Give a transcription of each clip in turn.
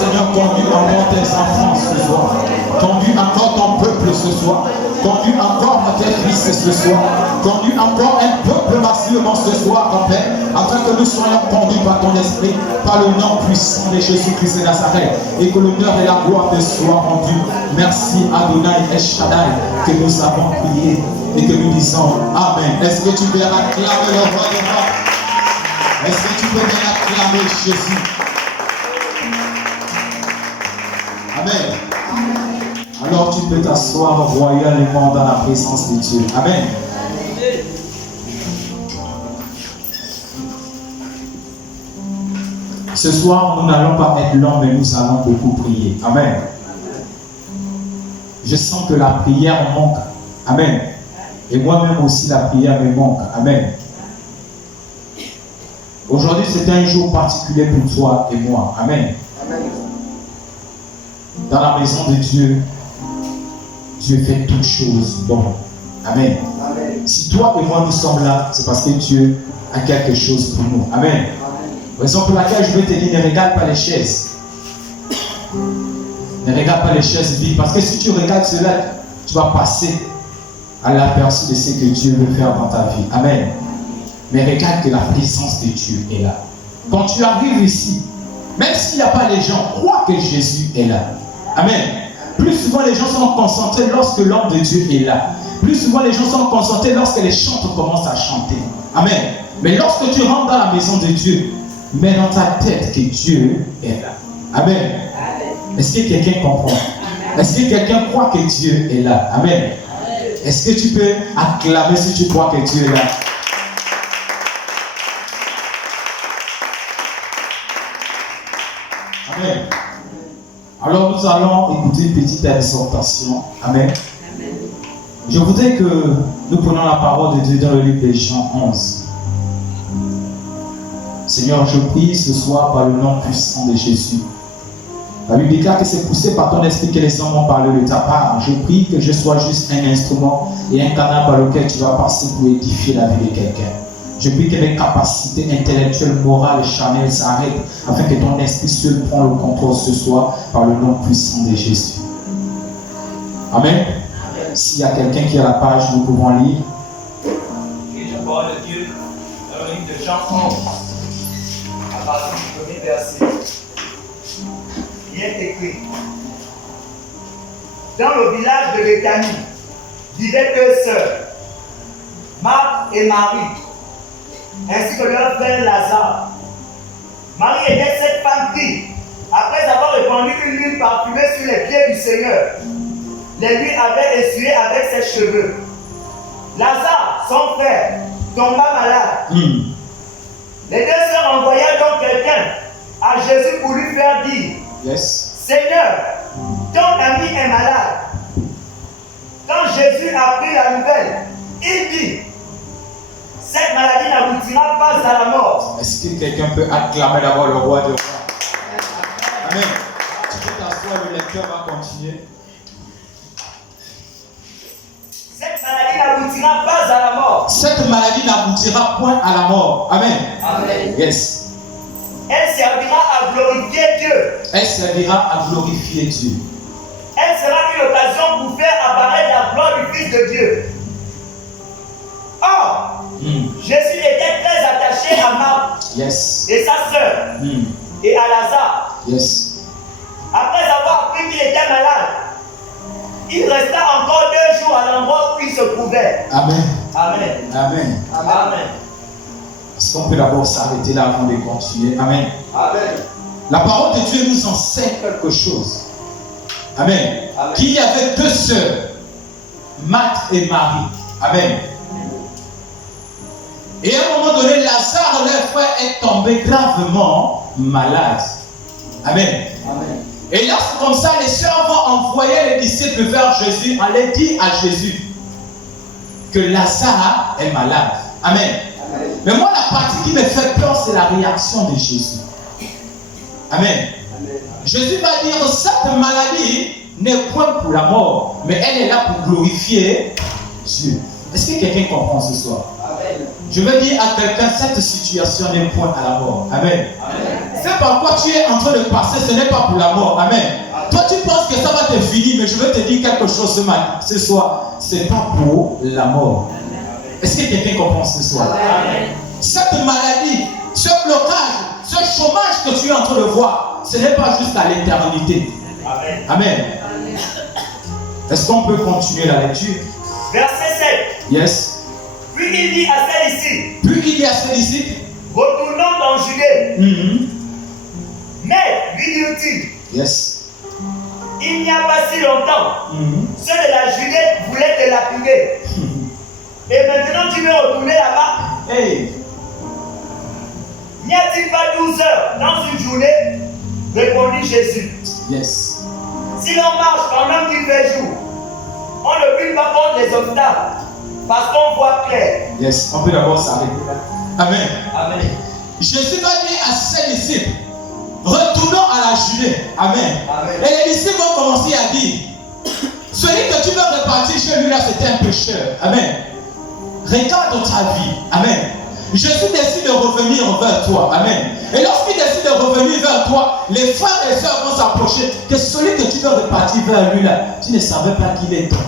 Seigneur, conduis encore tes enfants ce soir. Conduis encore ton peuple ce soir. Conduis encore tes fils ce soir. Conduis encore un peuple massivement ce soir, mon Père, afin que nous soyons conduits par ton esprit, par le nom puissant de Jésus-Christ de Nazareth, et que l'honneur et la gloire te soient rendus. Merci Adonai El Shaddai, que nous avons prié et que nous disons Amen. Est-ce que tu peux acclamer le roi des rois? Est-ce que tu peux bien acclamer Jésus? Amen. Alors tu peux t'asseoir royalement dans la présence de Dieu. Amen. Ce soir, nous n'allons pas être longs, mais nous allons beaucoup prier. Amen. Je sens que la prière manque. Amen. Et moi-même aussi, la prière me manque. Amen. Aujourd'hui, c'est un jour particulier pour toi et moi. Amen. Dans la maison de Dieu, Dieu fait toutes choses bonnes. Amen. Si toi et moi nous sommes là, c'est parce que Dieu a quelque chose pour nous. Amen. Raison pour laquelle je veux te dire, ne regarde pas les chaises. Ne regarde pas les chaises vides. Parce que si tu regardes cela, tu vas passer à l'aperçu de ce que Dieu veut faire dans ta vie. Amen. Mais regarde que la présence de Dieu est là. Quand tu arrives ici, même s'il n'y a pas les gens, crois que Jésus est là. Amen. Plus souvent les gens sont concentrés lorsque l'homme de Dieu est là. Plus souvent les gens sont concentrés lorsque les chantres commencent à chanter. Amen. Mais lorsque tu rentres dans la maison de Dieu, mets dans ta tête que Dieu est là. Amen. Est-ce que quelqu'un comprend? Est-ce que quelqu'un croit que Dieu est là? Amen. Est-ce que tu peux acclamer si tu crois que Dieu est là? Amen. Alors nous allons écouter une petite exhortation. Amen. Je voudrais que nous prenions la parole de Dieu dans le livre de Jean 11. Seigneur, je prie ce soir par le nom puissant de Jésus. La Bible déclare que c'est poussé par ton esprit que les hommes ont parlé de ta part. Je prie que je sois juste un instrument et un canal par lequel tu vas passer pour édifier la vie de quelqu'un. Je prie que mes capacités intellectuelles, morales et charnelles s'arrêtent afin que ton esprit seul prenne le contrôle ce soir par le nom puissant de Jésus. Amen. S'il y a quelqu'un qui a la page, nous pouvons lire. Et la parole de Dieu dans le livre de Jean 11, à partir du premier verset. Il est écrit: dans le village de Béthanie vivaient deux sœurs, Marthe et Marie, ainsi que leur frère Lazare. Marie était cette femme qui, après avoir répandu une huile parfumée sur les pieds du Seigneur, les lui avait essuyés avec ses cheveux. Lazare, son frère, tomba malade. Les deux sœurs envoyèrent donc quelqu'un à Jésus pour lui faire dire: Seigneur, ton ami est malade. Quand Jésus apprit la nouvelle, il dit: cette maladie n'aboutira pas à la mort. Est-ce que quelqu'un peut acclamer d'abord le roi des rois? Amen. Tu peux t'asseoir, le lecteur va continuer. Cette maladie n'aboutira pas à la mort. Cette maladie n'aboutira point à la mort. Amen. Amen. Yes. Elle servira à glorifier Dieu. Elle servira à glorifier Dieu. Elle sera une occasion pour faire apparaître la gloire du Fils de Dieu. Or, Jésus était très attaché à Marthe et sa sœur et à Lazare. Après avoir appris qu'il était malade, il resta encore 2 jours à l'endroit où il se trouvait. Amen. Amen. Amen. Amen. Est-ce qu'on peut d'abord s'arrêter là avant de continuer? Amen. Amen. La parole de Dieu nous enseigne quelque chose. Amen. Amen. Qu'il y avait 2 sœurs, Marthe et Marie. Amen. Et à un moment donné, Lazare, leur frère, est tombé gravement malade. Amen. Amen. Et là, c'est comme ça, les sœurs vont envoyer les disciples vers Jésus, aller dire à Jésus que Lazare est malade. Amen. Amen. Mais moi, la partie qui me fait peur, c'est la réaction de Jésus. Amen. Amen. Jésus va dire, cette maladie n'est point pour la mort, mais elle est là pour glorifier Dieu. Est-ce que quelqu'un comprend ce soir? Amen. Je veux dire à quelqu'un, cette situation n'est point à la mort. Amen. Amen. Ce par quoi tu es en train de passer, ce n'est pas pour la mort. Amen. Toi, tu penses que ça va te finir, mais je vais te dire quelque chose ce soir. Ce n'est pas pour la mort. Est-ce que quelqu'un comprend ce soir? Cette maladie, ce blocage, ce chômage que tu es en train de voir, ce n'est pas juste à l'éternité. Amen. Est-ce qu'on peut continuer la lecture? Verset 7. Yes. Puis il dit à ses disciples. Puis il dit à ses disciples. Retournons dans Judée. Mais, lui dit-il. Yes. Il n'y a pas si longtemps, ceux de la Judée voulaient te lapider. Et maintenant tu veux retourner là-bas? Hey. N'y a-t-il pas 12 heures dans une journée? Répondit Jésus. Yes. Si l'on marche pendant qu'il fait jour, on ne brille pas contre les obstacles, parce qu'on voit clair. Yes. On peut d'abord s'arrêter là. Amen. Amen. Jésus va dire à ses disciples, retournons à la Judée. Amen. Amen. Et les disciples vont commencer à dire, celui que tu veux repartir chez lui là, c'était un pécheur. Amen. Regarde ta vie. Amen. Jésus décide de revenir vers toi. Amen. Et lorsqu'il décide de revenir vers toi, les frères et sœurs vont s'approcher. Que celui que tu veux repartir vers lui là, tu ne savais pas qu'il est toi.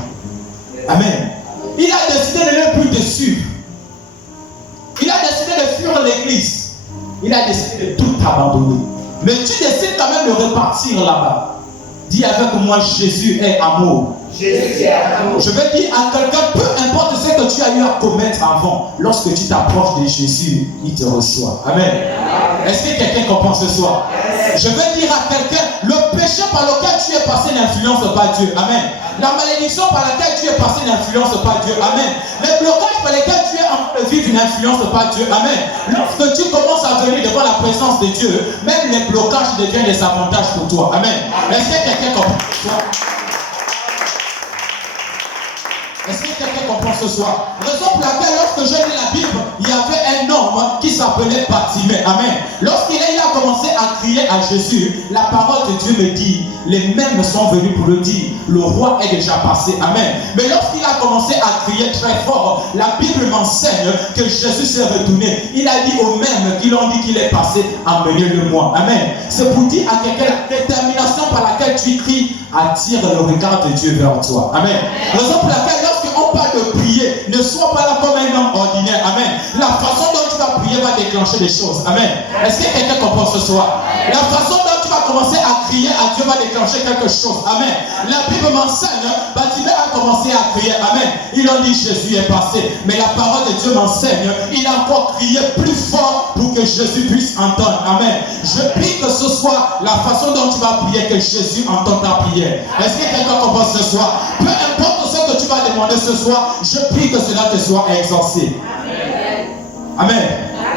Amen. Il a décidé de ne plus te suivre. Il a décidé de fuir l'église. Il a décidé de tout abandonner. Mais tu décides quand même de repartir là-bas. Dis avec moi, Jésus est amour. Jésus est amour. Je vais dire à quelqu'un, peu importe ce que tu as eu à commettre avant, lorsque tu t'approches de Jésus, il te reçoit. Amen. Est-ce que quelqu'un comprend ce soir? Je vais dire à quelqu'un, le péché par lequel tu es passé n'influence pas Dieu. Amen. La malédiction par laquelle tu es passé n'influence pas Dieu. Amen. Les blocages par lesquels tu es en train de vivre n'influencent pas Dieu. Amen. Lorsque tu commences à venir devant la présence de Dieu, même les blocages deviennent des avantages pour toi. Amen. Est-ce que quelqu'un comprend ce soir? Est-ce que quelqu'un comprend ce soir? Raison pour laquelle lorsque j'ai lu la Bible, il y avait un homme qui s'appelait Bartimée. Amen. Lorsqu'il a commencé à crier à Jésus, la parole de Dieu me dit, les mêmes sont venus pour le dire, le roi est déjà passé. Amen. Mais lorsqu'il a commencé à crier très fort, la Bible m'enseigne que Jésus s'est retourné. Il a dit aux mêmes qui l'ont dit qu'il est passé, emmenez-le-moi. Amen. C'est pour dire à quelqu'un la détermination par laquelle tu cries attire le regard de Dieu vers toi. Amen. Raison pour laquelle lorsqu'on parle de prier, ne sois pas là comme un homme ordinaire. Amen. La façon dont tu vas prier va déclencher des choses. Amen. Est-ce que quelqu'un comprend ce soir? La façon dont tu vas commencer à crier à Dieu va déclencher quelque chose. Amen. La Bible m'enseigne, Bartimée a commencé à crier. Amen. Ils ont dit Jésus est passé. Mais la parole de Dieu m'enseigne, il a encore crié plus fort pour que Jésus puisse entendre. Amen. Je prie que ce soit la façon dont tu vas prier, que Jésus entende ta prière. Est-ce que quelqu'un comprend ce soir? Peu importe ce que tu vas demander ce soir, je prie que cela te soit exaucé. Amen. Amen.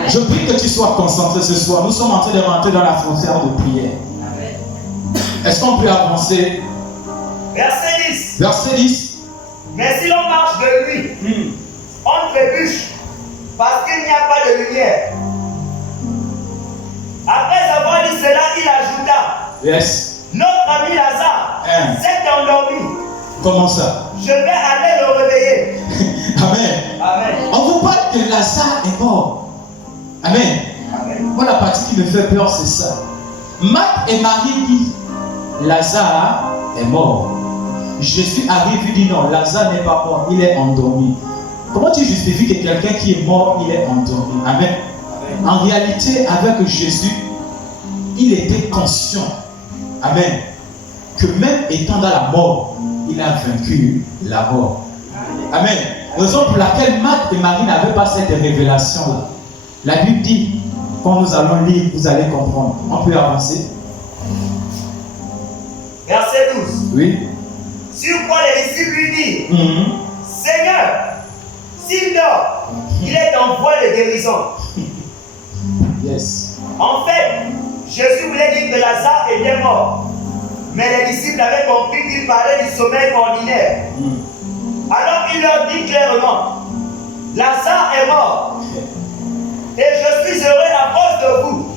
Je prie que tu sois concentré ce soir. Nous sommes en train de rentrer dans la frontière de prière. Est-ce qu'on peut avancer? Verset 10. Verset 10. Mais si l'on marche de nuit, on trébuche parce qu'il n'y a pas de lumière. Après avoir dit cela, il ajouta, Yes. notre ami Lazare s'est endormi. Comment ça? Je vais aller le réveiller. Amen. Amen. On vous parle que Lazare est mort. Amen. Amen. Moi, la partie qui me fait peur, c'est ça. Marthe et Marie disent, Lazare est mort. Jésus arrive et dit non, Lazare n'est pas mort, il est endormi. Comment tu justifies que quelqu'un qui est mort, il est endormi? Amen. Amen. En réalité, avec Jésus, il était conscient. Amen. Que même étant dans la mort, il a vaincu la mort. Amen. Raison pour laquelle Marthe et Marie n'avaient pas cette révélation-là. La Bible dit, quand nous allons lire, vous allez comprendre. On peut avancer. Verset 12. Oui. Sur quoi les disciples lui disent, Seigneur, s'il dort, il est en voie de guérison. Yes. En fait, Jésus voulait dire que Lazare était mort. Mais les disciples avaient compris qu'il parlait du sommeil ordinaire. Alors il leur dit clairement, Lazare est mort. Et je suis heureux à cause de vous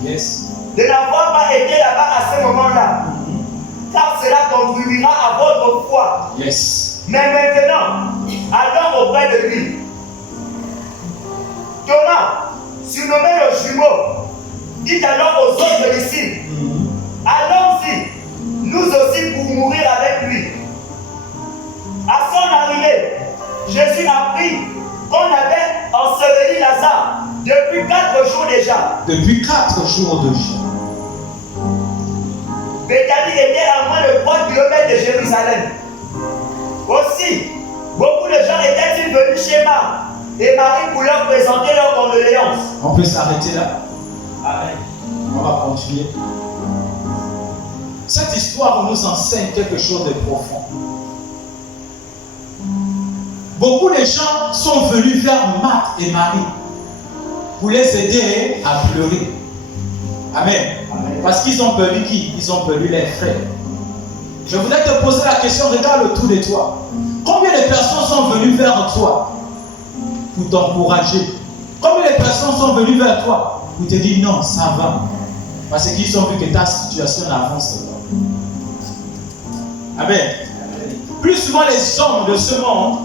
de n'avoir pas été là-bas à ce moment-là. Car cela contribuera à votre foi. Mais maintenant, allons auprès de lui. Thomas, surnommé le jumeau, dit alors aux autres disciples, allons-y, nous aussi pour mourir avec lui. À son arrivée, Jésus apprit qu'on avait enseveli Lazare depuis 4 jours déjà. Depuis 4 jours déjà. Béthanie était à moins de 3 km de Jérusalem. Aussi, beaucoup de gens étaient venus chez Marthe et Marie pour leur présenter leurs condoléances. On peut s'arrêter là. Amen. On va continuer. Cette histoire nous enseigne quelque chose de profond. Beaucoup de gens sont venus vers Marthe et Marie pour les aider à pleurer. Amen. Amen. Parce qu'ils ont perdu qui? Ils ont perdu les frères. Je voudrais te poser la question, regarde autour de toi. Combien de personnes sont venues vers toi pour t'encourager? Combien de personnes sont venues vers toi pour te dire non, ça va? Parce qu'ils ont vu que ta situation avance. Amen. Plus souvent les hommes de ce monde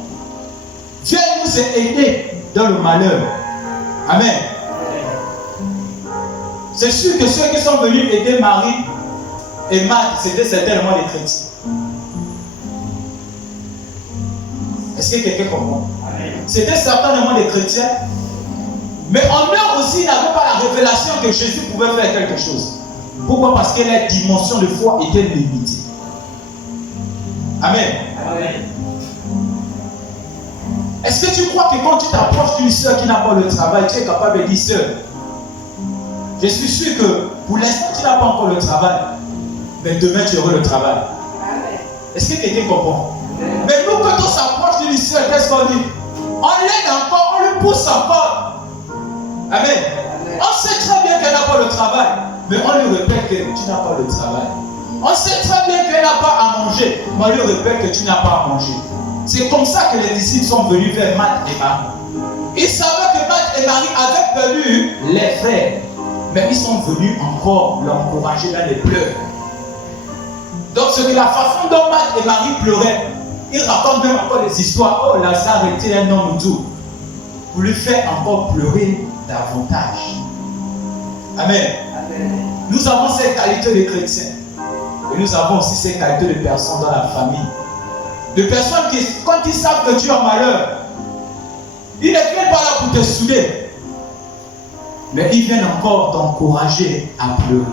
viennent nous aider dans le malheur. Amen. C'est sûr que ceux qui sont venus aider Marie et Marthe, c'était certainement des chrétiens. Est-ce que quelqu'un comprend? C'était certainement des chrétiens. Mais en eux aussi, ils n'avaient pas la révélation que Jésus pouvait faire quelque chose. Pourquoi? Parce que la dimension de foi était limitée. Amen. Amen. Est-ce que tu crois que quand tu t'approches d'une soeur qui n'a pas le travail, tu es capable de dire, sœur, je suis sûr que pour l'instant tu n'as pas encore le travail, mais demain tu auras le travail. Est-ce que quelqu'un comprend? Mais nous, quand on s'approche d'une soeur, qu'est-ce qu'on dit? On l'aide encore, on le pousse encore. Amen. On sait très bien qu'elle n'a pas le travail, mais on lui répète que tu n'as pas le travail. On sait très bien qu'elle n'a pas à manger, mais on lui répète que tu n'as pas à manger. C'est comme ça que les disciples sont venus vers Marthe et Marie. Ils savaient que Marthe et Marie avaient perdu les frères, mais ils sont venus encore l'encourager dans les pleurs. Donc c'est de la façon dont Marthe et Marie pleuraient. Ils racontent même encore des histoires. Oh, Lazare était un homme doux. Pour lui faire encore pleurer davantage. Amen. Amen. Nous avons cette qualité de chrétiens. Et nous avons aussi cette qualité de personnes dans la famille. De personnes qui, quand ils savent que tu es en malheur, ils ne viennent pas là pour te souder. Mais ils viennent encore t'encourager à pleurer.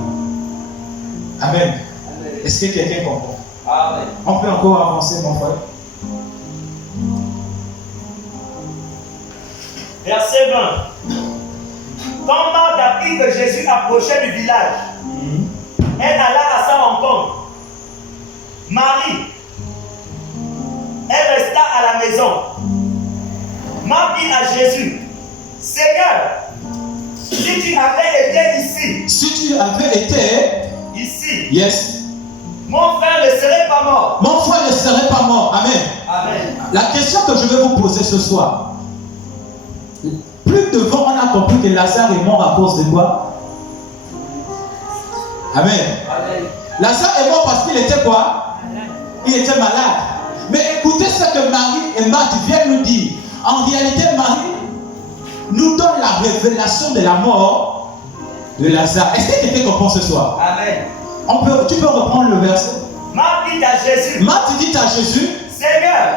Amen. Amen. Est-ce que quelqu'un comprend? Amen. On peut encore avancer, mon frère. Verset 20. Quand Marthe apprit que Jésus approchait du village, elle alla à sa rencontre. Marie, elle resta à la maison. Marthe dit à Jésus, Seigneur, si tu avais été ici. Si tu avais été ici. Yes. Mon frère ne serait pas mort. Mon frère ne serait pas mort. Amen. Amen. La question que je vais vous poser ce soir. Plus devant, on a compris que Lazare est mort à cause de quoi? Amen. Amen. Lazare est mort parce qu'il était quoi? Il était malade. Mais écoutez ce que Marie et Marthe viennent nous dire. En réalité, Marie nous donne la révélation de la mort de Lazare. Est-ce que quelqu'un comprend ce soir? Amen. Tu peux reprendre le verset. Marthe dit à Jésus. Marthe dit à Jésus. Seigneur,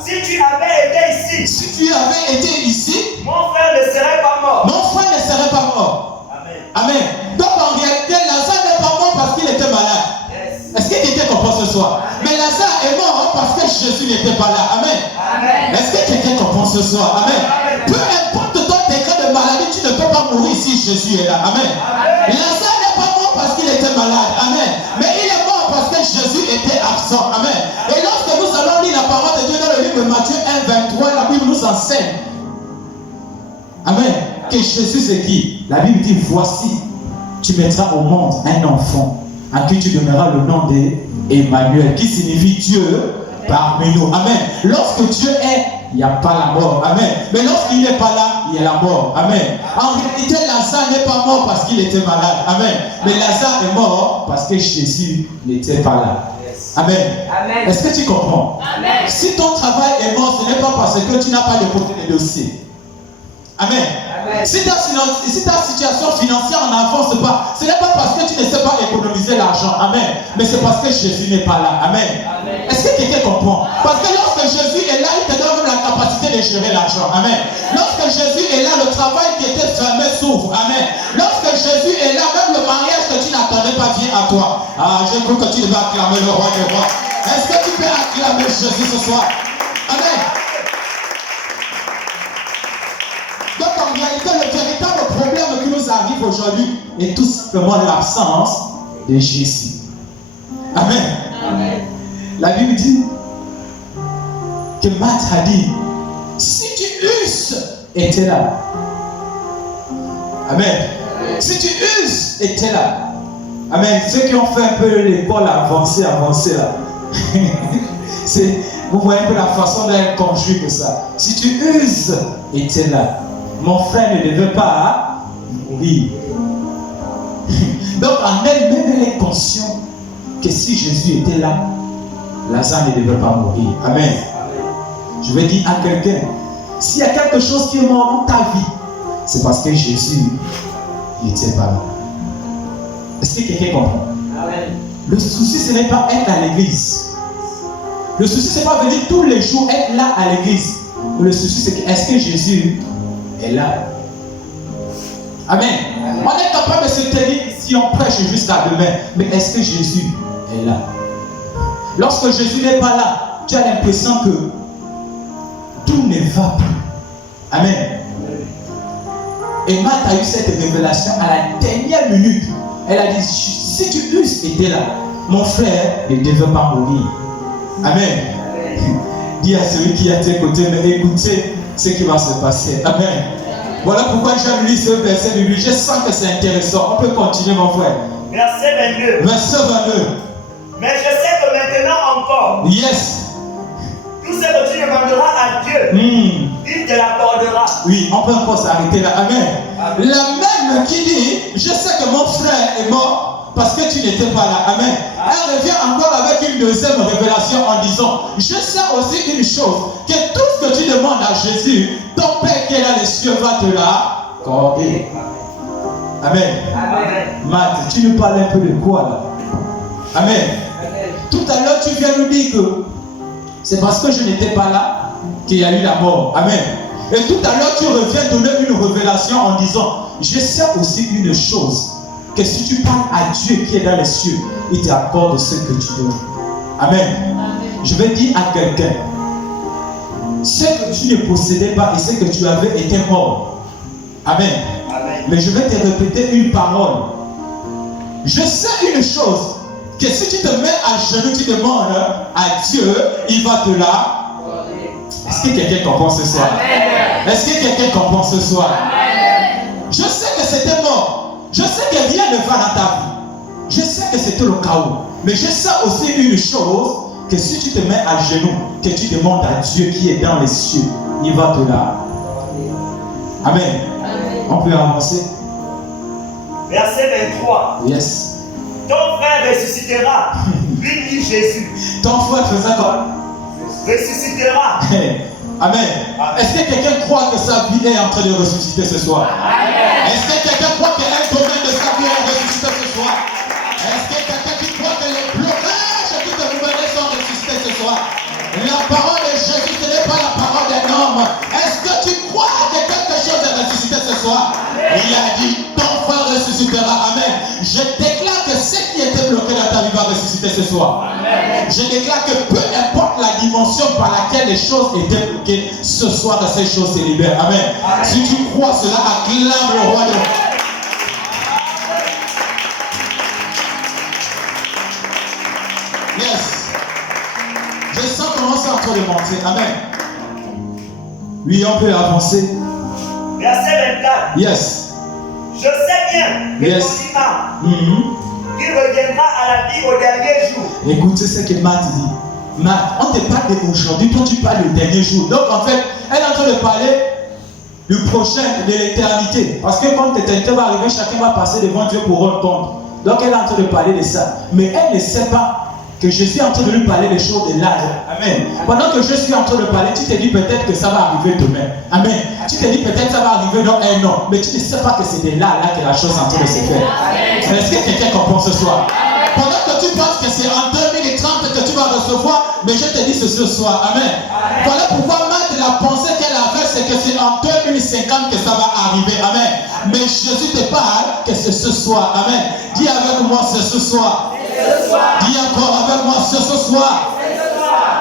si tu avais été ici. Si tu avais été ici. Mon frère ne serait pas mort. Mon frère ne serait pas mort. Amen. Amen. Donc en réalité, Lazare n'est pas mort parce qu'il était malade. Yes. Est-ce que quelqu'un comprend ce soir? Amen. Mais Lazare est mort parce que Jésus n'était pas là. Amen. Amen. Est-ce que quelqu'un comprend ce soir? Amen. Amen. Peu importe ton degré de maladie, tu ne peux pas mourir si Jésus est là. Amen. Amen. Lazare n'est pas mort parce qu'il était malade. Amen. Mais il est mort parce que Jésus était absent. Amen. Et lorsque nous allons lire la parole de Dieu dans le livre de Matthieu 1, 23, la Bible nous enseigne. Amen. Que Jésus c'est qui? La Bible dit, voici, tu mettras au monde un enfant à qui tu donneras le nom d'Emmanuel, qui signifie Dieu parmi nous. Amen. Lorsque Dieu est, il n'y a pas la mort. Amen. Mais lorsqu'il n'est pas là, il y a la mort. Amen. En réalité, Lazare n'est pas mort parce qu'il était malade. Amen. Mais Lazare est mort parce que Jésus n'était pas là. Amen. Amen. Est-ce que tu comprends? Amen. Si ton travail est mort, ce n'est pas parce que tu n'as pas déposé les dossiers. Amen. Amen. Si ta situation financière n'avance pas, ce n'est pas parce que tu ne sais pas économiser l'argent. Amen. Mais c'est parce que Jésus n'est pas là. Amen. Est-ce que quelqu'un comprend? Parce que lorsque Jésus est là, il te donne même la capacité de gérer l'argent. Amen. Lorsque Jésus est là, le travail qui était fermé s'ouvre. Amen. Lorsque Jésus est là, même le mariage que tu n'attendais pas vient à toi. Ah, j'ai cru que tu devais acclamer le roi des rois. Est-ce que tu peux acclamer Jésus ce soir? Amen. Donc en réalité, le véritable problème qui nous arrive aujourd'hui est tout simplement l'absence de Jésus. Amen. Amen. La Bible dit que Matt a dit, si tu uses, était là. Amen. Si tu uses, était là. Amen. Ceux qui ont fait un peu l'école avancée là. Vous voyez un peu la façon dont elle conjugue ça. Si tu uses, était là. Mon frère ne devait pas mourir. Donc en elle-même, elle est consciente que si Jésus était là, Lazare ne devait pas mourir. Amen. Je vais dire à quelqu'un, s'il y a quelque chose qui est mort dans ta vie, c'est parce que Jésus n'était pas là. Est-ce que quelqu'un comprend? Amen. Le souci, ce n'est pas être à l'église. Le souci, ce n'est pas venir tous les jours être là à l'église. Le souci, c'est que est-ce que Jésus est là? Amen. Amen. On est capable de se tenir ici, on prêche jusqu'à demain. Mais est-ce que Jésus est là? Lorsque Jésus n'est pas là, tu as l'impression que tout ne va plus. Amen. Et Marthe a eu cette révélation à la dernière minute. Elle a dit, si tu eusses été là, mon frère ne devait pas mourir. Amen. Dis à celui qui est à tes côtés, mais écoutez ce qui va se passer. Amen. Voilà pourquoi j'aime lire ce verset de lui. Je sens que c'est intéressant. On peut continuer, mon frère. Verset 22. Verset 22. Mais je sais que maintenant encore, yes, tout ce que tu demanderas à Dieu, il te l'accordera. Oui, on peut encore s'arrêter là. Amen. Amen. La même qui dit, je sais que mon frère est mort parce que tu n'étais pas là. Amen. Elle revient encore avec une deuxième révélation en disant, je sais aussi une chose, que tout ce que tu demandes à Jésus, ton Père qui est dans les cieux va te l'accorder. Amen. Amen. Matt, tu nous parles un peu de quoi là? Amen. Amen. Tout à l'heure, tu viens nous dire que c'est parce que je n'étais pas là qu'il y a eu la mort. Amen. Et tout à l'heure, tu reviens donner une révélation en disant, je sais aussi une chose, que si tu parles à Dieu qui est dans les cieux, il t'accorde ce que tu veux. Amen. Amen. Je vais dire à quelqu'un, ce que tu ne possédais pas et ce que tu avais était mort. Amen. Amen. Mais je vais te répéter une parole. Je sais une chose, que si tu te mets à genoux, tu demandes à Dieu, il va te l'accorder. Est-ce que quelqu'un comprend ce soir? Amen. Est-ce que quelqu'un comprend ce soir? Amen. Je sais que c'était mort. Je sais que rien ne va dans ta vie. Je sais que c'était le chaos. Mais je sais aussi une chose, que si tu te mets à genoux, que tu demandes à Dieu qui est dans les cieux, il va te l'accorder. Amen. Amen. On peut avancer. Verset 23. Yes. Ton frère ressuscitera. Lui dit Jésus. Ton frère faisait quoi? Ressuscitera. Amen. Est-ce que quelqu'un croit que sa vie est en train de ressusciter ce soir? Amen. Est-ce que quelqu'un croit qu'un domaine de sa vie est ressuscité ce soir? Est-ce que quelqu'un qui croit que les blocages qui te menaient sont ressuscités ce soir? La parole de Jésus, ce n'est pas la parole d'un homme. Est-ce que tu crois que quelque chose est ressuscité ce soir? Amen. Il a dit, ton frère ressuscitera. Amen. Je déclare que ce qui était bloqué dans ta vie va ressusciter ce soir. Amen. Je déclare que peu importe la dimension par laquelle les choses étaient bloquées, ce soir, ces choses se libèrent. Amen. Amen. Si tu crois cela, acclame le roi de roi. Yes. Je sens comment c'est en train de monter. Amen. Oui, on peut avancer. Verset 24. Yes. Je sais bien que yes. ton imam, il reviendra à la vie au dernier jour. Écoutez ce que Matt dit. Matt, on te parle d'aujourd'hui, toi tu parles du dernier jour. Donc en fait, elle est en train de parler du prochain, de l'éternité. Parce que quand l'éternité va arriver, chacun va passer devant Dieu pour rendre compte. Donc elle est en train de parler de ça. Mais elle ne sait pas que je suis en train de lui parler des choses de l'âge. Amen. Pendant que je suis en train de parler, tu te dis peut-être que ça va arriver demain. Amen. Tu te dis peut-être que ça va arriver dans un an. Mais tu ne sais pas que c'est de là que la chose est en train de se faire. Est-ce que quelqu'un comprend ce soir? Pendant que tu penses que c'est en 2030 que tu vas recevoir, mais je te dis ce soir. Amen. Voilà pourquoi même la pensée qu'elle avait, c'est que c'est en 2050 que ça va arriver. Amen. Mais Jésus te parle que c'est ce soir. Amen. Dis avec moi, c'est ce soir. Dis encore avec moi, c'est ce soir.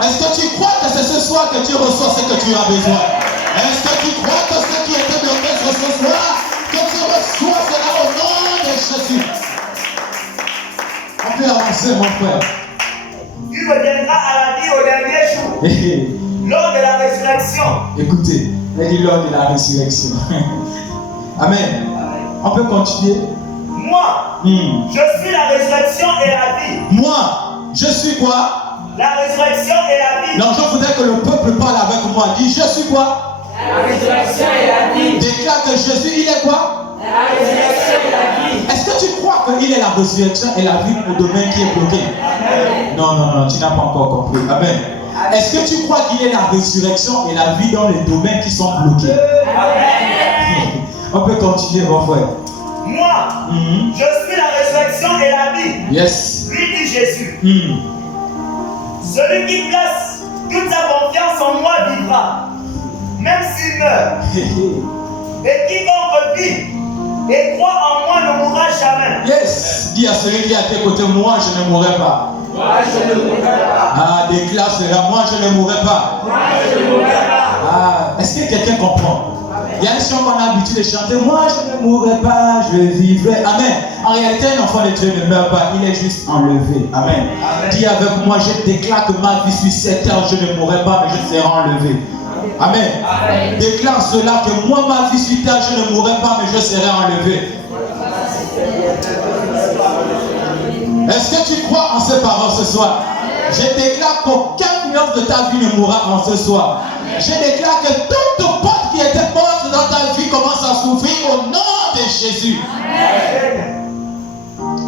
Est-ce que tu crois que c'est ce soir que tu reçois ce que tu as besoin? Est-ce que tu crois que ce qui était donné ce soir, que tu reçois cela au nom de Jésus? On peut avancer, mon frère. Tu reviendras à la vie au dernier jour, lors de la résurrection. Écoutez, elle dit lors de la résurrection. Amen. On peut continuer. Moi, je suis la résurrection et la vie. Moi, je suis quoi? La résurrection et la vie. Non, je voudrais que le peuple parle avec moi. Dis, je suis quoi? La résurrection et la vie. Déclare que Jésus, il est quoi? La résurrection et la vie. Est-ce que tu crois qu'il est la résurrection et la vie au domaine qui est bloqué? Non, tu n'as pas encore compris. Amen. Est-ce que tu crois qu'il est la résurrection et la vie dans les domaines qui sont bloqués? Amen. On peut continuer, mon frère. Moi, je suis la résurrection et la vie. Yes. Lui dit Jésus. Celui qui place toute sa confiance en moi vivra, même s'il meurt. Et quiconque vit et croit en moi ne mourra jamais. Yes. Dis à celui qui est à tes côtés, moi je ne mourrai pas. Moi je ne mourrai pas. Ah, déclare cela, moi je ne mourrai pas. Moi je ne mourrai pas. Ah, est-ce que quelqu'un comprend? Il y a un chant qu'on a l'habitude de chanter, moi je ne mourrai pas, je vivrai. Amen. En réalité, un enfant de Dieu ne meurt pas, il est juste enlevé. Amen. Dis avec moi, je déclare que ma vie sur cette terre, je ne mourrai pas, mais je serai enlevé. Amen. Déclare cela, que moi, ma vie sur terre, je ne mourrai pas, mais je serai enlevé. Est-ce que tu crois en ces paroles ce soir? Je déclare qu'aucun nuance de ta vie ne mourra en ce soir. Je déclare que toute porte qui était morte dans ta vie commence à s'ouvrir au nom de Jésus.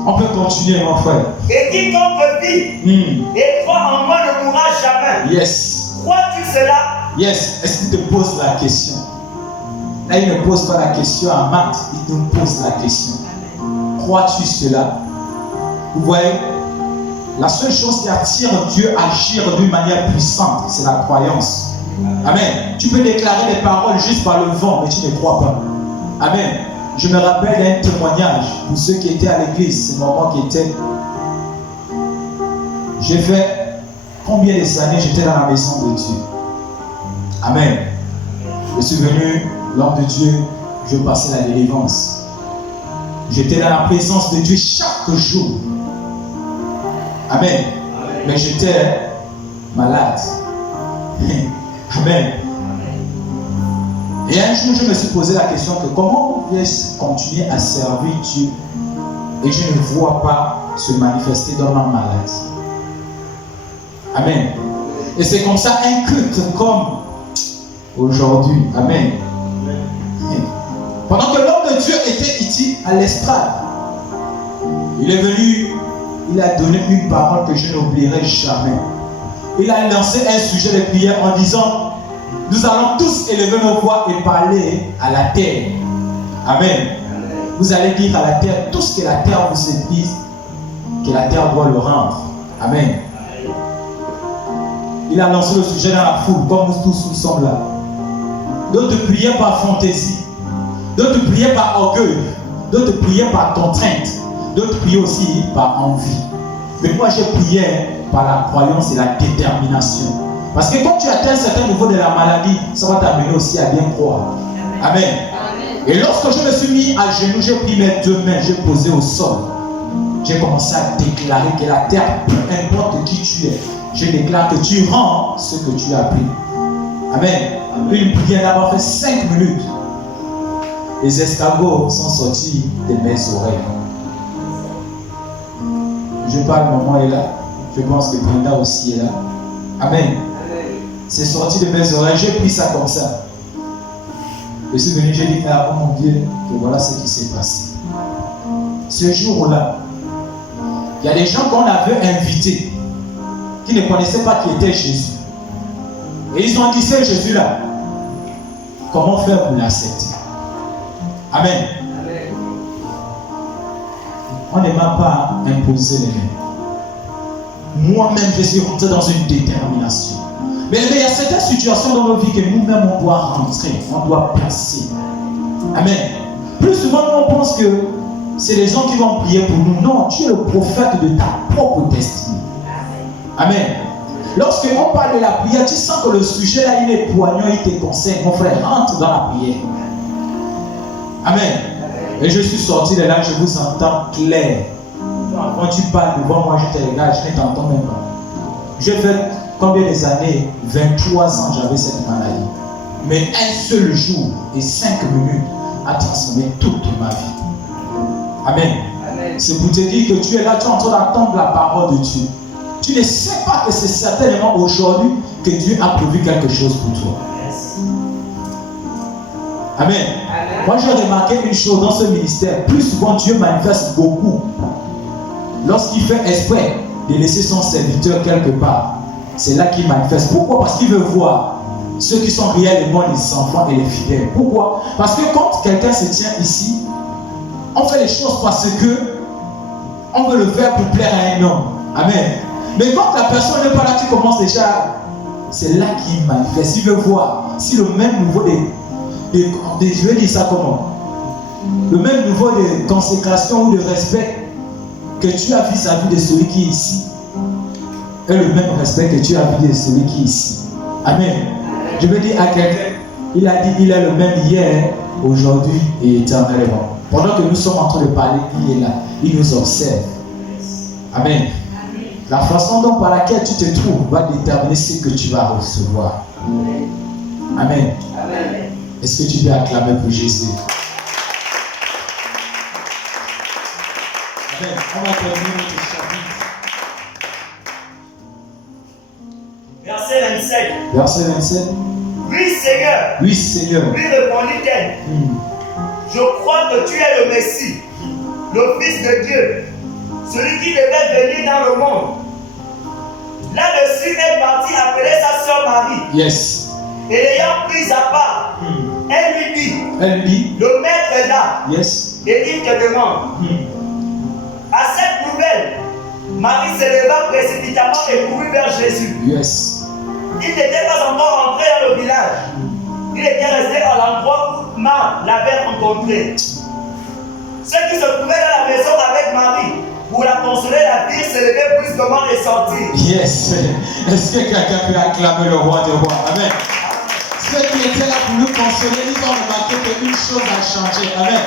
On peut continuer, mon frère. Et quiconque vit et croit en moi ne mourra jamais. Yes. Crois-tu cela? Yes. Est-ce qu'il te pose la question? Là, il ne pose pas la question à Marthe, il nous pose la question. Crois-tu cela? Vous voyez, la seule chose qui attire Dieu à agir d'une manière puissante, c'est la croyance. Amen. Tu peux déclarer des paroles juste par le vent, mais tu ne crois pas. Amen. Je me rappelle d'un témoignage pour ceux qui étaient à l'église, ce moment qui était. J'ai fait combien des années j'étais dans la maison de Dieu. Amen. Je suis venu, l'homme de Dieu, je passais la délivrance. J'étais dans la présence de Dieu chaque jour. Amen. Mais j'étais malade. Amen. Et un jour, je me suis posé la question que comment vais-je continuer à servir Dieu et je ne vois pas se manifester dans ma maladie. Amen. Et c'est comme ça un culte comme aujourd'hui. Amen. Pendant que l'homme de Dieu était ici à l'estrade, il est venu, il a donné une parole que je n'oublierai jamais. Il a lancé un sujet de prière en disant: nous allons tous élever nos voix et parler à la terre. Amen. Vous allez dire à la terre tout ce que la terre vous dise, que la terre doit le rendre. Amen. Il a lancé le sujet dans la foule, comme nous tous nous sommes là. D'autres priaient par fantaisie, d'autres priaient par orgueil, d'autres priaient par contrainte, d'autres priaient aussi par envie. Mais moi j'ai prié par la croyance et la détermination. Parce que quand tu atteins un certain niveau de la maladie, ça va t'amener aussi à bien croire. Amen. Et lorsque je me suis mis à genoux, j'ai pris mes deux mains, j'ai posé au sol. J'ai commencé à déclarer que la terre, peu importe qui tu es, je déclare que tu rends ce que tu as pris. Amen. Une prière d'avoir fait 5 minutes. Les escargots sont sortis de mes oreilles. Je parle, maman est là. Je pense que Brenda aussi est là. Amen. C'est sorti de mes oreilles. J'ai pris ça comme ça. Je suis venu, j'ai dit: ah, oh mon Dieu, que voilà ce qui s'est passé. Ce jour-là, il y a des gens qu'on avait invités qui ne connaissaient pas qui était Jésus. Et ils ont dit, c'est Jésus-là. Comment faire pour l'accepter? Amen. On ne m'a pas imposé les mains. Moi-même, je suis rentré dans une détermination. Mais il y a certaines situations dans nos vies que nous-mêmes, on doit rentrer, on doit passer. Amen. Plus souvent, on pense que c'est les gens qui vont prier pour nous. Non, tu es le prophète de ta propre destinée. Amen. Lorsque on parle de la prière, tu sens que le sujet là, il est poignant, il te concerne. Mon frère, rentre dans la prière. Amen. Et je suis sorti de là, je vous entends clair. Quand tu parles devant moi, je te regarde, je ne t'entends même pas. J'ai fait combien des années? 23 ans, j'avais cette maladie. Mais un seul jour et 5 minutes a transformé toute ma vie. Amen. C'est pour te dire que tu es là, tu es en train d'attendre la parole de Dieu. Tu ne sais pas que c'est certainement aujourd'hui que Dieu a prévu quelque chose pour toi. Amen. Moi, j'ai remarqué une chose dans ce ministère. Plus souvent, Dieu manifeste beaucoup lorsqu'il fait exprès de laisser son serviteur quelque part. C'est là qu'il manifeste. Pourquoi? Parce qu'il veut voir ceux qui sont réellement les enfants et les fidèles. Pourquoi? Parce que quand quelqu'un se tient ici, on fait les choses parce que on veut le faire pour plaire à un homme. Amen. Mais quand la personne n'est pas là, tu commences déjà. C'est là qu'il manifeste. Il veut voir si le même niveau je vais dire ça comment? Le même niveau de consécration ou de respect que tu as vis-à-vis de celui qui est ici est le même respect que tu as vis-à-vis de celui qui est ici. Amen. Je veux dire à quelqu'un, il a dit il est le même hier, aujourd'hui et éternellement. Pendant que nous sommes en train de parler, il est là. Il nous observe. Amen. La façon dont par laquelle tu te trouves va déterminer ce que tu vas recevoir. Amen. Amen. Est-ce que tu peux acclamer pour Jésus? Amen. On va terminer notre chapitre. Verset 27. Verset 27. Oui, Seigneur. Oui, Seigneur. Lui répondit-elle. Je crois que tu es le Messie, le Fils de Dieu, celui qui devait venir dans le monde. Là-dessus, elle partit appeler sa soeur Marie. Yes. Et l'ayant prise à part, elle lui dit, le maître est là. Yes. Et il te demande. À cette nouvelle, Marie se leva précipitamment et courut vers Jésus. Yes. Il n'était pas encore entré dans le village. Il était resté à l'endroit où Marthe l'avait rencontré. Ceux qui se trouvaient dans la maison avec Marie, pour la consoler, la firent se lever brusquement et sortir. Yes. Est-ce que quelqu'un peut acclamer le roi des rois? Amen. Ceux qui étaient là pour nous consoler, ils ont remarqué qu'une chose a changé. Amen.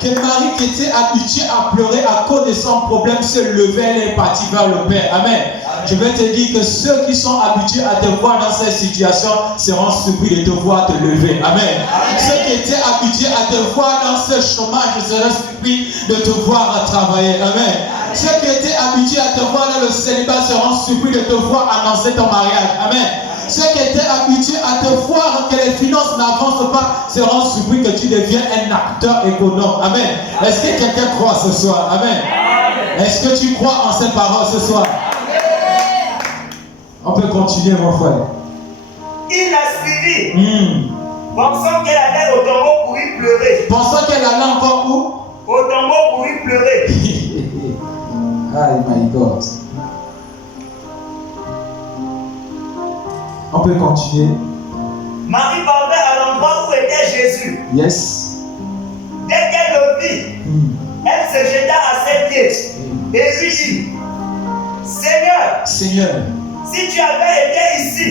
Que Marie, qui était habituée à pleurer à cause de son problème, se levait, elle est partie vers le Père. Amen. Je vais te dire que ceux qui sont habitués à te voir dans cette situation seront surpris de te voir te lever. Amen. Ceux qui étaient habitués à te voir dans ce chômage seront surpris de te voir travailler. Amen. Ceux qui étaient habitués à te voir dans le célibat seront surpris de te voir annoncer ton mariage. Amen. Ceux qui étaient habitués à te voir que les finances n'avancent pas seront surpris que tu deviens un acteur économe. Amen. Est-ce que quelqu'un croit ce soir? Amen. Est-ce que tu crois en ces paroles ce soir? On peut continuer, mon frère. Il la suivit, pensant qu'elle allait au tombeau pour y pleurer. Pensant qu'elle allait encore où? Au tombeau pour y pleurer. Oh my God. On peut continuer. Marie parlait à l'endroit où était Jésus. Yes. Dès qu'elle le vit, elle se jeta à ses pieds et lui dit, Seigneur, si tu avais été ici,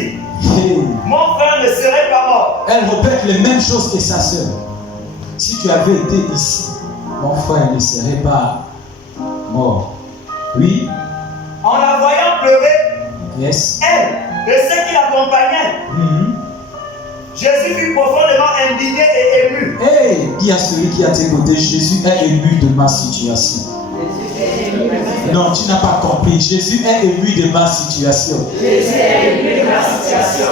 mon frère ne serait pas mort. Elle répète les mêmes choses que sa sœur. Si tu avais été ici, mon frère ne serait pas mort. Oui. En la voyant pleurer, yes. Elle et ceux qui l'accompagnaient, Jésus fut profondément indigné et ému. Hey, dis à celui qui est à tes côtés, Jésus est ému de ma situation. Non, tu n'as pas compris. Jésus est ému de ma situation. Jésus est ému de ma situation.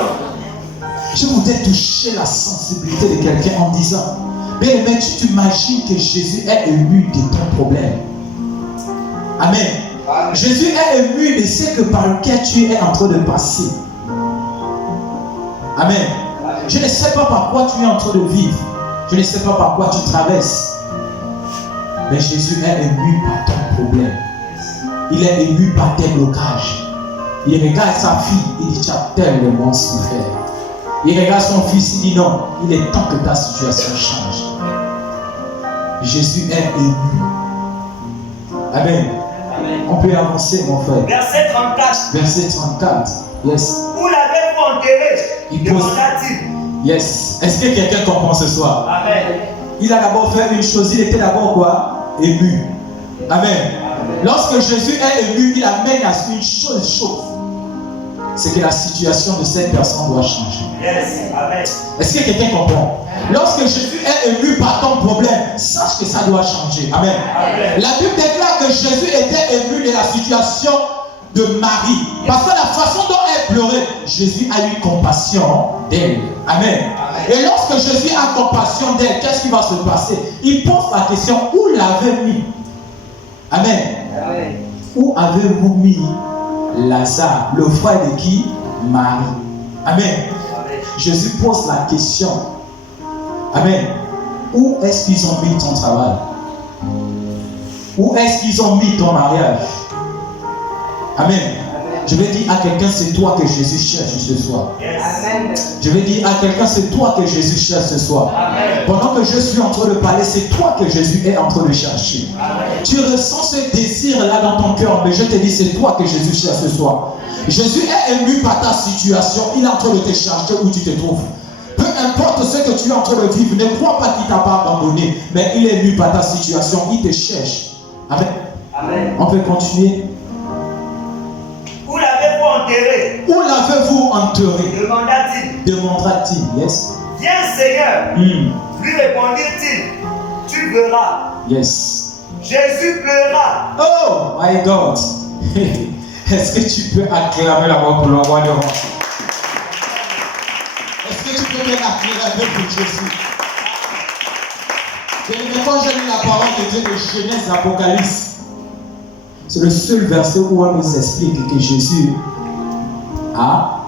Je voudrais toucher la sensibilité de quelqu'un en disant, mais tu t'imagines que Jésus est ému de ton problème. Amen. Jésus est ému de ce que par lequel tu es en train de passer. Amen. Je ne sais pas par quoi tu es en train de vivre. Je ne sais pas par quoi tu traverses. Mais Jésus est ému par ton problème. Il est ému par tes blocages. Il regarde sa fille, il dit, tu as tellement souffert. Il regarde son fils, il dit, non, il est temps que ta situation change. Jésus est ému. Amen. On peut avancer, mon frère. Verset 34. Verset 34. Yes. Où l'avez-vous enterré? Il pose. Demanda-t-il. Yes. Est-ce que quelqu'un comprend ce soir? Amen. Il a d'abord fait une chose. Il était d'abord quoi? Ému. Amen. Lorsque Jésus est ému, il amène à une chose. C'est que la situation de cette personne doit changer. Yes. Amen. Est-ce que quelqu'un comprend? Lorsque Jésus est ému par ton problème, sache que ça doit changer. Amen. Amen. La Bible déclare que Jésus était ému de la situation de Marie. Parce que la façon dont elle pleurait, Jésus a eu compassion d'elle. Amen. Et lorsque Jésus a compassion d'elle, qu'est-ce qui va se passer? Il pose la question, où l'avez mis? Amen. Amen. Où avez-vous mis Lazare, le frère de qui? Marie. Amen. Amen. Jésus pose la question. Amen. Où est-ce qu'ils ont mis ton travail? Où est-ce qu'ils ont mis ton mariage? Amen. Je vais dire à quelqu'un, c'est toi que Jésus cherche ce soir. Yes. Amen. Je vais dire à quelqu'un, c'est toi que Jésus cherche ce soir. Amen. Pendant que je suis en train de parler, c'est toi que Jésus est en train de chercher. Amen. Tu ressens ce désir-là dans ton cœur, mais je te dis, c'est toi que Jésus cherche ce soir. Jésus est ému par ta situation. Il est en train de te chercher où tu te trouves. Peu importe ce que tu es en train de vivre, ne crois pas qu'il t'a pas abandonné, mais il est ému par ta situation. Il te cherche. Amen. Amen. On peut continuer. Où l'avez-vous enterré? Où l'avez-vous enterré? Demanda-t-il. Demandera-t-il. Yes. Viens, Seigneur. Lui répondit-il. Tu verras. Yes. Jésus pleura. Oh my God. Est-ce que tu peux acclamer la voix pour le roi de roi? Est-ce que tu peux bien acclamer pour Jésus? Quand j'ai lu la parole de Dieu de Genèse, Apocalypse, c'est le seul verset où on nous explique que Jésus a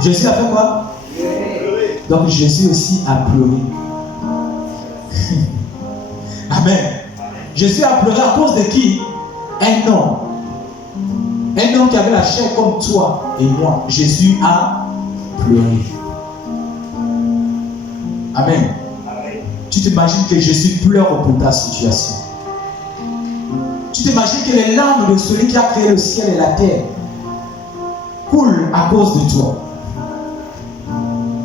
fait quoi? Donc Jésus aussi a pleuré. Amen. Jésus a pleuré à cause de qui? Un homme. Un homme qui avait la chair comme toi et moi. Jésus a pleuré. Amen. Tu t'imagines que Jésus pleure pour ta situation. Tu t'imagines que les larmes de celui qui a créé le ciel et la terre coulent à cause de toi.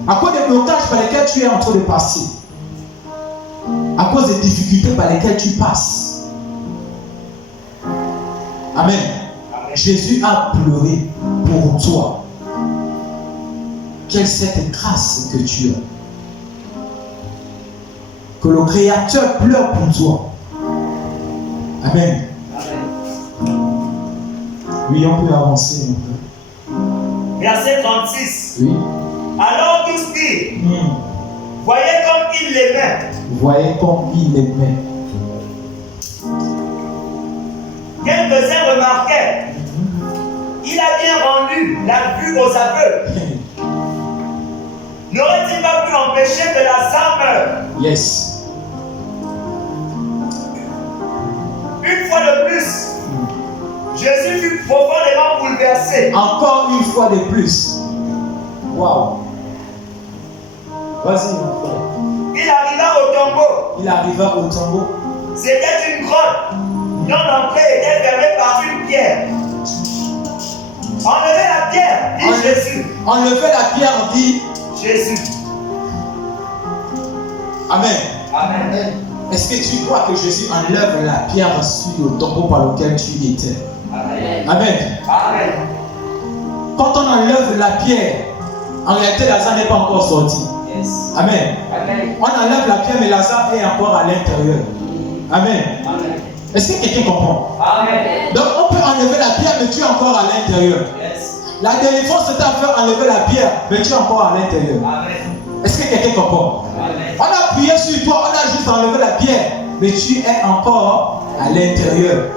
À cause des blocages par lesquels tu es en train de passer. À cause des difficultés par lesquelles tu passes. Amen. Jésus a pleuré pour toi. Quelle cette grâce que tu as. Que le Créateur pleure pour toi. Amen. Oui, on peut avancer un peu. Verset 36. Oui. Alors tous dirent, voyez comme il l'aimait. Voyez comme il aimait. Quelques-uns remarquaient, il a bien rendu la vue aux aveugles. N'aurait-il pas pu empêcher que Lazare meure? Yes. Une fois de plus, Jésus fut profondément bouleversé. Encore une fois de plus. Waouh. Vas-y, mon frère. Il arriva au tombeau. Il arriva au tombeau. C'était une grotte dont l'entrée était fermée par une pierre. Enlevez la pierre, dit Jésus. Enlevez la pierre, dit Jésus. Amen. Amen. Est-ce que tu crois que Jésus enlève la pierre sur le tombeau par lequel tu étais? Amen. Amen. Amen. Quand on enlève la pierre, en réalité, Lazare n'est pas encore sorti. Yes. Amen. Amen. On enlève la pierre, mais Lazare est encore à l'intérieur. Amen. Amen. Est-ce que quelqu'un comprend? Amen. Donc on peut enlever la pierre, mais tu es encore à l'intérieur. Yes. La délivrance c'est à faire enlever la pierre, mais tu es encore à l'intérieur. Amen. Est-ce que quelqu'un comprend? Amen. On a prié sur toi, on a juste enlevé la pierre, mais tu es encore à l'intérieur.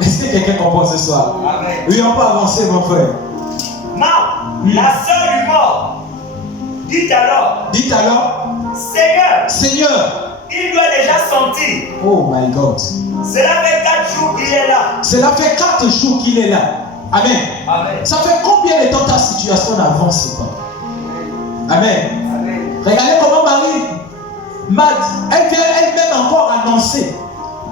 Est-ce que quelqu'un comprend ce soir? Amen. Oui, on peut avancer, mon frère. Marthe, la sœur du mort, dit alors, Seigneur, il doit déjà sentir. Oh my God. Cela fait 4 jours qu'il est là. Cela fait 4 jours qu'il est là. Amen. Amen. Ça fait combien de temps ta situation avance pas? Amen. Amen. Regardez comment Marthe, elle vient elle-même encore annoncer.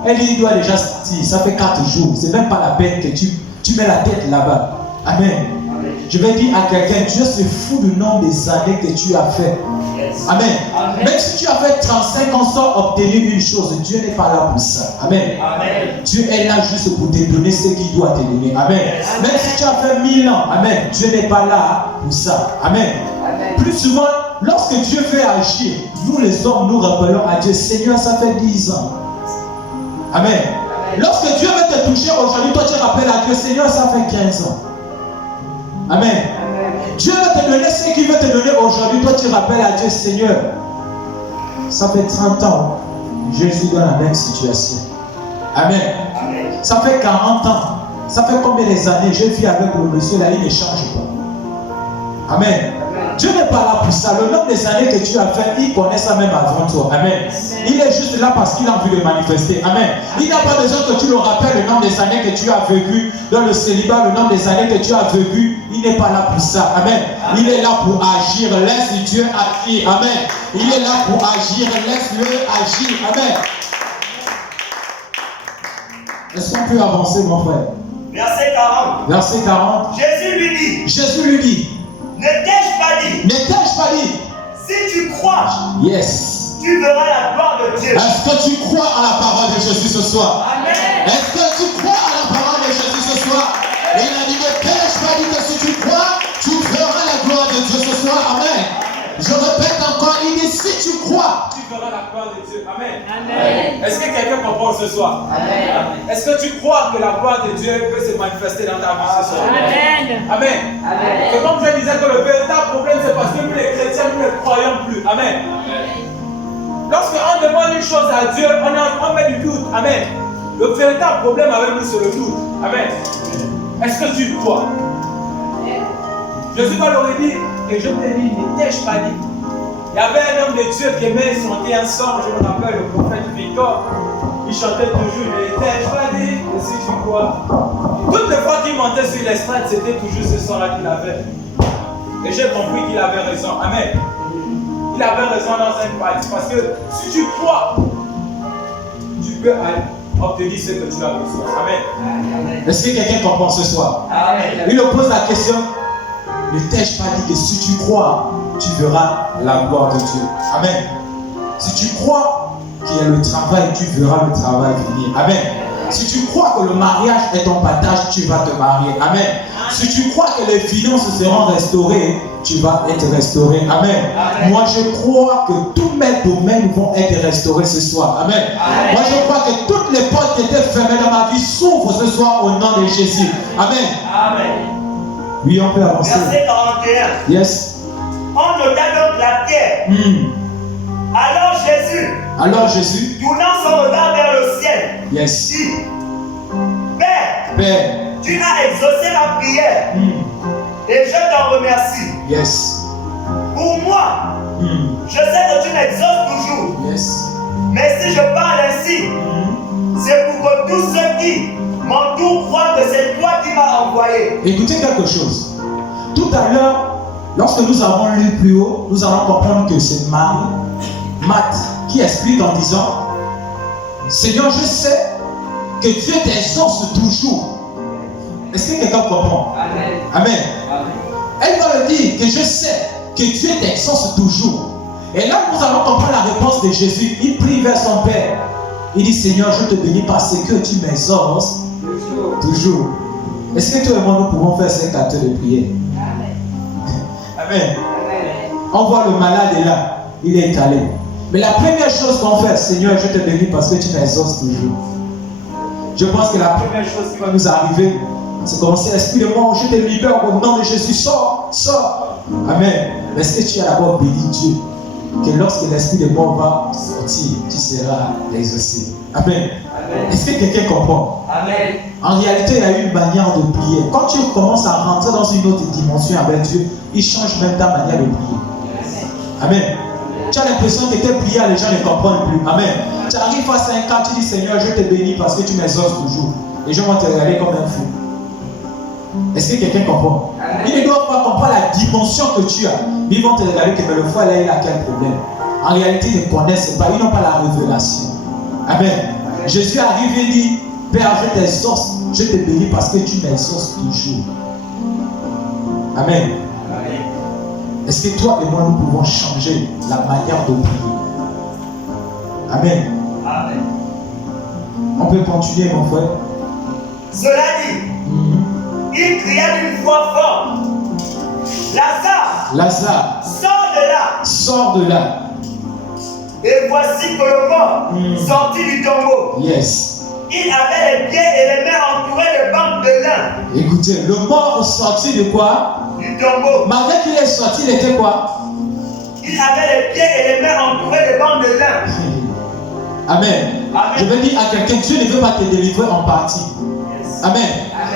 Elle dit, il doit déjà sortir. Ça fait 4 jours. C'est même pas la peine que tu mets la tête là-bas. Amen. Amen. Je vais dire à quelqu'un, Dieu se fout du nombre des années que tu as fait. Yes. Amen. Amen. Même si tu as fait 35 ans sans obtenir une chose, Dieu n'est pas là pour ça. Amen. Amen. Dieu est là juste pour te donner ce qu'il doit te donner. Amen. Yes. Même si tu as fait 1000 ans, Amen. Dieu n'est pas là pour ça. Amen. Amen. Plus souvent, lorsque Dieu veut agir, nous les hommes, nous rappelons à Dieu, Seigneur, ça fait 10 ans. Amen. Amen. Lorsque Dieu veut te toucher aujourd'hui, toi tu rappelles à Dieu, Seigneur, ça fait 15 ans. Amen. Amen. Dieu veut te donner ce qu'il veut te donner aujourd'hui, toi tu rappelles à Dieu, Seigneur, ça fait 30 ans, je suis dans la même situation. Amen. Amen. Ça fait 40 ans. Ça fait combien d'années je vis avec le monsieur là, il ne change pas. Amen. Amen. Dieu n'est pas là pour ça. Le nombre des années que tu as fait, il connaît ça même avant toi. Amen. Il est juste là parce qu'il a envie de manifester. Amen. Il n'a pas besoin que tu le rappelles le nombre des années que tu as vécu dans le célibat, le nombre des années que tu as vécu. Il n'est pas là pour ça. Amen. Il est là pour agir. Laisse Dieu agir. Amen. Il est là pour agir. Laisse-le agir. Amen. Est-ce qu'on peut avancer, mon frère? Verset 40. Verset 40. Jésus lui dit, ne t'ai-je pas dit, si tu crois, yes. tu verras la gloire de Dieu. Est-ce que tu crois à la parole de Jésus ce soir? Amen. Est-ce que tu crois à la parole de Jésus ce soir? Et il a dit, ne t'ai-je pas dit que si tu crois, tu verras la gloire de Dieu ce soir? Amen. Je répète encore, il dit, si tu crois, tu verras la gloire de Dieu. Amen. Amen. Est-ce que quelqu'un comprend ce soir? Amen. Est-ce que tu crois que la gloire de Dieu peut se manifester dans ta vie ce soir? Amen. Amen. Amen. C'est comme je disais que le véritable problème, c'est parce que nous les chrétiens, nous ne croyons plus. Amen. Lorsqu'on demande une chose à Dieu, on met du doute. Amen. Le véritable problème avec nous, c'est le doute. Amen. Est-ce que tu crois? Jésus va leur dire que je te dis, ne t'ai-je pas dit? Il y avait un homme de Dieu qui aimait chanter un son, je me rappelle, le prophète Victor. Il chantait toujours, ne t'ai-je pas dit que si tu crois. Toutes les fois qu'il montait sur l'estrade, c'était toujours ce son-là qu'il avait. Et j'ai compris qu'il avait raison. Amen. Il avait raison dans une partie. Parce que si tu crois, tu peux aller obtenir ce que tu as besoin. Amen. Est-ce que quelqu'un comprend ce soir? Amen. Il lui pose la question, ne t'ai-je pas dit que si tu crois, tu verras la gloire de Dieu? Amen. Si tu crois qu'il y a le travail, tu verras le travail venir. Amen. Si tu crois que le mariage est ton partage, tu vas te marier. Amen. Si tu crois que les finances seront restaurées, tu vas être restauré. Amen. Amen. Moi, je crois que tous mes domaines vont être restaurés ce soir. Amen. Amen. Moi, je crois que toutes les portes qui étaient fermées dans ma vie s'ouvrent ce soir au nom de Jésus. Amen. Amen. Oui, on peut avancer. Verset 41. Yes. On ôta donc la pierre. Alors Jésus, tournant son regard vers le ciel, Yes. dit, Père, Père. tu as exaucé ma prière et je t'en remercie. Yes. Pour moi, je sais que tu m'exauces toujours. Yes. Mais si je parle ainsi, c'est pour que tous ceux qui m'entourent croient que c'est toi qui m'as envoyé. Écoutez quelque chose. Tout à l'heure, lorsque nous avons lu plus haut, nous allons comprendre que c'est Marthe qui explique en disant, Seigneur, je sais que Dieu t'exauce toujours. Est-ce que quelqu'un comprend? Amen. Amen. Amen. Elle va le dire que je sais que Dieu t'exauce toujours. Et là, nous allons comprendre la réponse de Jésus. Il prie vers son Père. Il dit, Seigneur, je te bénis parce que tu m'exauces toujours. Est-ce que toi et moi, nous pouvons faire 5 actes de prière? Amen. Amen. On voit le malade est là. Il est étalé. Mais la première chose qu'on fait, Seigneur, je te bénis parce que tu m'exauces toujours. Je pense que la première chose qui va nous arriver, c'est commencer, Esprit de moi, je te libère au nom de Jésus. Sors, sors. Amen. Est-ce que tu as d'abord béni Dieu? Que lorsque l'Esprit de moi va sortir, tu seras exaucé. Amen. Est-ce que quelqu'un comprend? Amen. En réalité, il y a une manière de prier. Quand tu commences à rentrer dans une autre dimension avec Dieu, il change même ta manière de prier. Amen. Tu as l'impression que tes prières, les gens ne comprennent plus. Amen. Tu arrives face à un cas, tu dis Seigneur, je te bénis parce que tu m'exauces toujours. Les gens vont te regarder comme un fou. Est-ce que quelqu'un comprend? Ils ne doivent pas comprendre la dimension que tu as. Ils vont te regarder que le frère là, il a quel problème. En réalité, ils ne connaissent pas, ils n'ont pas la révélation. Amen. Jésus arrive et dit, Père, je t'exauce, je te bénis parce que tu m'exauces toujours. Amen. Est-ce que toi et moi, nous pouvons changer la manière de prier? Amen. Amen. On peut continuer, mon frère. Cela dit, il cria d'une voix forte, Lazare, sors de là. Sors de là. Et voici que le mort sortit du tombeau. Yes. Il avait les pieds et les mains entourés de bandes de lin. Écoutez, le mort sorti de quoi? Du tombeau. Malgré qu'il est sorti, il était quoi? Il avait les pieds et les mains entourés de bandes de lin. Amen. Amen. Je veux dire à quelqu'un, Dieu ne veut pas te délivrer en partie. Amen.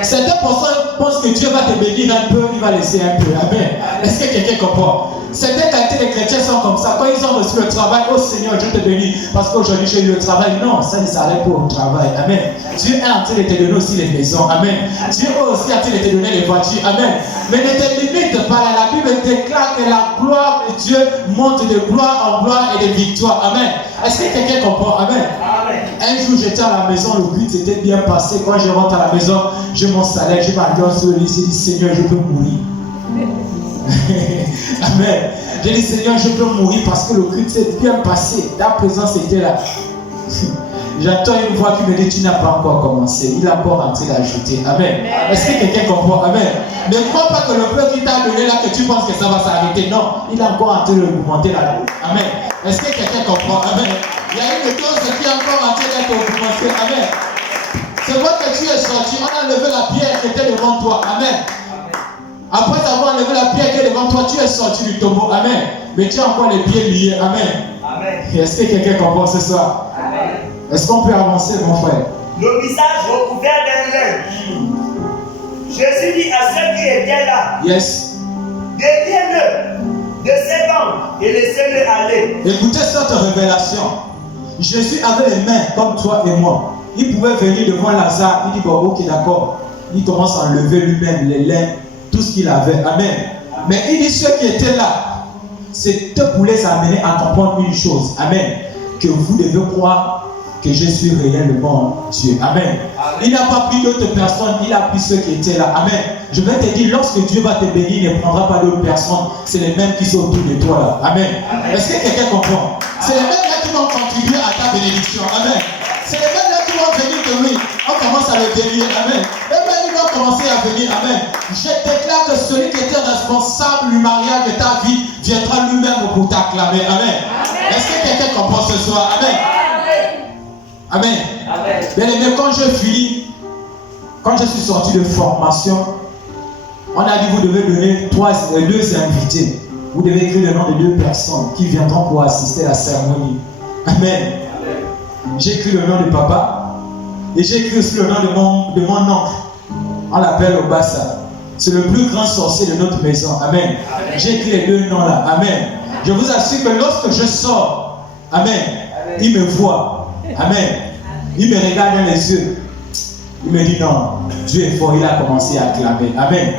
Certaines personnes pensent que Dieu va te bénir un peu, il va laisser un peu. Amen. Est-ce que quelqu'un comprend? Certaines qualités des chrétiens sont comme ça. Quand ils ont reçu le travail, oh Seigneur, je te bénis parce qu'aujourd'hui j'ai eu le travail. Non, ça ne s'arrête pas au travail. Amen. Dieu est en train de te donner aussi les maisons. Amen. Dieu est aussi en train de te donner les voitures. Amen. Mais ne te limite pas là. La Bible déclare que la gloire de Dieu monte de gloire en gloire et de victoire. Amen. Est-ce que quelqu'un comprend? Amen. Un jour j'étais à la maison, le but était bien passé. Quand je rentre à la maison, j'ai mon salaire, j'ai ma gueule sur le lit, j'ai dit Seigneur, je peux mourir. Amen. J'ai dit Seigneur, je peux mourir parce que le culte s'est bien passé. Ta présence était là. J'entends une voix qui me dit tu n'as pas encore commencé. Il a encore en train d'ajouter. Amen. Est-ce que quelqu'un comprend? Amen. Ne crois pas que le peuple qui t'a donné là, que tu penses que ça va s'arrêter. Non, il est encore en train de augmenter là. Amen. Est-ce que quelqu'un comprend? Amen. Il y a une chose qui est encore en train d'être augmentée. Amen. C'est vrai que tu es sorti, on a enlevé la pierre qui était devant toi. Amen. Après avoir enlevé la pierre qui est devant toi, tu es sorti du tombeau. Amen. Mais tu as encore les pieds liés. Amen. Amen. Est-ce que quelqu'un comprend ce soir? Amen. Est-ce qu'on peut avancer, mon frère? Le visage recouvert d'un linge. Jésus dit à ceux qui étaient là, Yes. déliez-le de ses bandes et laissez-le aller. Écoutez cette révélation. Jésus avait les mains comme toi et moi. Il pouvait venir devant Lazare. Il dit, bon, ok, d'accord. Il commence à enlever lui-même les lains, tout ce qu'il avait. Amen. Mais il dit, ceux qui étaient là, c'était pour les amener à comprendre une chose. Amen. Que vous devez croire que je suis réellement Dieu. Amen. Il n'a pas pris d'autres personnes, il a pris ceux qui étaient là. Amen. Je vais te dire, lorsque Dieu va te bénir, il ne prendra pas d'autres personnes. C'est les mêmes qui sont autour de toi là. Amen. Est-ce que quelqu'un comprend? C'est les mêmes là qui vont contribuer à ta bénédiction. Amen. C'est les mêmes là qui vont venir de lui. On commence à le bénir. Amen. Les mêmes ils vont commencer à venir. Amen. Je déclare que celui qui était responsable du mariage de ta vie viendra lui-même pour t'acclamer. Amen. Est-ce que quelqu'un comprend ce soir? Amen. Amen. Bien aimé, quand je suis sorti de formation, on a dit vous devez donner deux invités. Vous devez écrire le nom de 2 personnes qui viendront pour assister à la cérémonie. Amen. J'ai écrit le nom de papa et j'ai écrit aussi le nom de mon oncle. On l'appelle Obassa. C'est le plus grand sorcier de notre maison. Amen. J'ai écrit les 2 noms là. Amen. Je vous assure que lorsque je sors, amen, il me voit. Amen. Il me regarde dans les yeux. Il me dit non, Dieu est fort, il a commencé à clamer. Amen.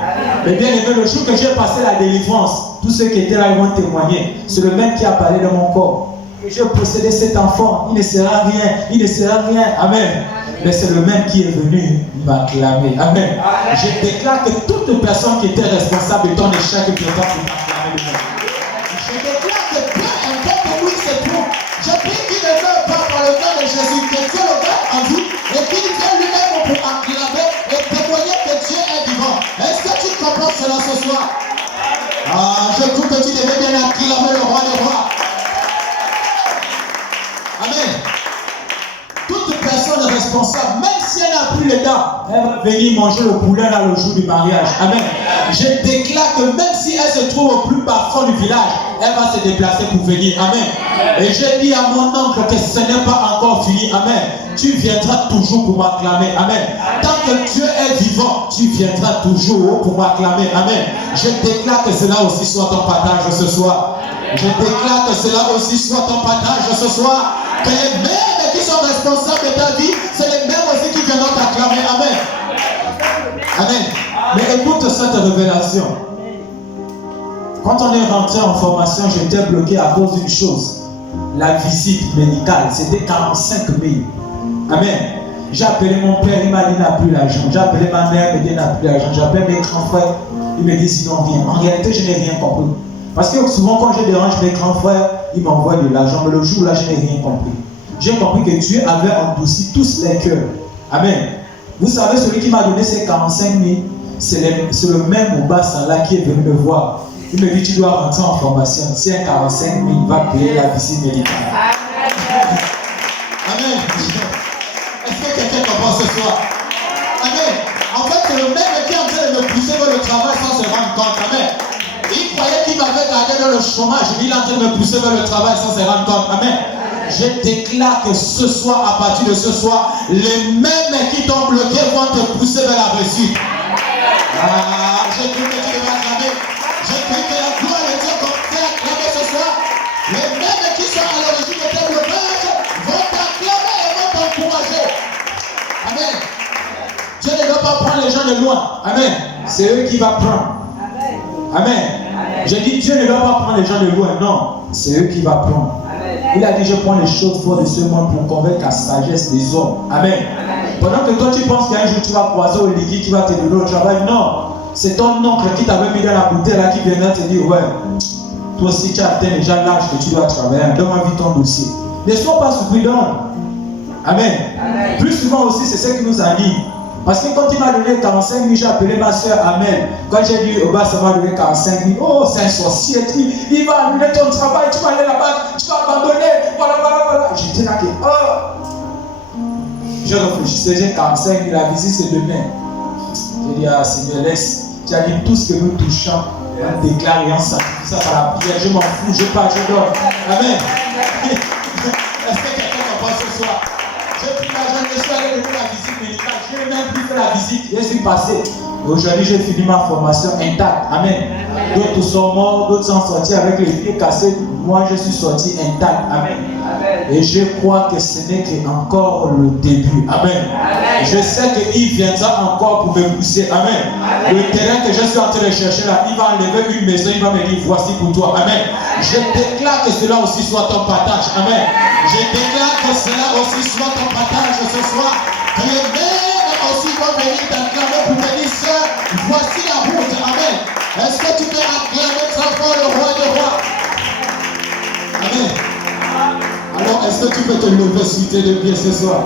Mais bien aimé, le jour que j'ai passé la délivrance, tous ceux qui étaient là, ils vont témoigner. C'est le même qui a parlé dans mon corps. Que j'ai possédé cet enfant, il ne sera rien, il ne sera rien. Amen. Mais c'est le même qui est venu m'acclamer. Amen. Je déclare que toute personne qui était responsable de ton échec viendra pour m'acclamer. Je déclare que peu importe où il se trouve, je prie qu'il ne meure pas par le nom de Jésus, que Dieu le garde en vie et qu'il vienne lui-même pour acclamer et témoigner que Dieu est vivant. Est-ce que tu comprends cela ce soir? Je trouve que tu devais bien acclamer le roi des rois. Amen. Toute personne responsable, même si elle n'a plus dedans. Elle va venir manger le poulet là le jour du mariage. Amen. Je déclare que même si elle se trouve au plus bas fond du village, elle va se déplacer pour venir. Amen. Et j'ai dit à mon oncle que ce n'est pas encore fini. Amen. Tu viendras toujours pour m'acclamer. Amen. Tant que Dieu est vivant, tu viendras toujours pour m'acclamer. Amen. Je déclare que cela aussi soit ton partage ce soir. Je déclare que cela aussi soit ton partage ce soir. Que les mêmes qui sont responsables de ta vie, c'est les mêmes aussi qui viendront t'acclamer. Amen. Amen. Mais écoute cette révélation. Quand on est rentré en formation, j'étais bloqué à cause d'une chose. La visite médicale, c'était 45 000. Amen. J'ai appelé mon père, il m'a dit il n'a plus l'argent. J'ai appelé ma mère, il m'a dit il n'a plus l'argent. J'ai appelé mes grands frères, il me dit sinon rien. En réalité, je n'ai rien compris. Parce que souvent quand je dérange mes grands frères, ils m'envoient de l'argent. Mais le jour là, je n'ai rien compris. J'ai compris que Dieu avait endouci tous les cœurs. Amen. Vous savez, celui qui m'a donné ces 45 000, c'est le même Obasanla qui est venu me voir. Il me dit, tu dois rentrer en formation. Si un 45 000 va payer la visite médicale. Amen. Est-ce que quelqu'un comprend ce soir? Amen. En fait, c'est le même qui est en train de me pousser vers le travail sans se rendre compte. Amen. Il croyait qu'il m'avait gardé dans le chômage. Il est en train de me pousser vers le travail sans se rendre compte. Amen. Je déclare que ce soir, à partir de ce soir, les mêmes qui t'ont bloqué vont te pousser vers la réussite. Je prie que tu vas acclamer. Je prie que la gloire de Dieu t'ait acclamé ce soir. Les mêmes qui sont à l'origine de tes blocages vont t'acclamer et vont t'encourager. Amen. Dieu ne veut pas prendre les gens de loin. Amen. C'est eux qui vont prendre. Amen. J'ai dit Dieu ne va pas prendre les gens de loin. Non, c'est eux qui vont prendre. Il a dit je prends les choses fortes de ce monde pour convaincre la sagesse des hommes. Amen. Pendant que toi tu penses qu'un jour tu vas croiser au liquide qui va te donner au travail. Non, c'est ton oncle qui t'avait mis dans la bouteille là qui viendra te dire ouais, toi aussi tu as atteint déjà l'âge que tu dois travailler. Donne-moi vite ton dossier. Ne sois pas surpris d'homme. Amen. Plus souvent aussi c'est ce qui nous anime. Parce que quand il m'a donné 45 000, j'ai appelé ma soeur Amel. Quand j'ai dit, ça m'a donné 45 000. Oh, c'est un sorcier. Il va annuler ton travail. Tu vas aller là-bas. Tu vas abandonner. Voilà. J'étais là que, je réfléchissais, j'ai 45 000. La visite, c'est demain. J'ai dit, Seigneur, laisse. Tu as dit, tout ce que nous touchons, on déclare et on sanctifie ça par la prière. Je m'en fous, je pars, je dors. Amen. Est-ce que quelqu'un comprend ce soir? J'ai pris l'argent, je suis allé donner la visite médicale. Je n'ai même plus fait la visite. Je suis passé. Aujourd'hui, j'ai fini ma formation intacte. Amen. D'autres sont morts, d'autres sont sortis avec les pieds cassés. Moi, je suis sorti intact. Amen. Et je crois que ce n'est qu'encore le début. Amen. Je sais qu'il viendra encore pour me pousser. Amen. Le terrain que je suis en train de chercher là, il va enlever une maison, il va me dire voici pour toi. Amen. Je déclare que cela aussi soit ton partage. Amen. Je déclare que cela aussi soit ton partage ce soir. Que les mêmes aussi vont venir t'acclamer pour te dire sœur, voici la route. Amen. Est-ce que tu peux acclamer très fort le roi des rois? Amen. Alors, est-ce que tu peux te lever, s'il te plaît, ce soir?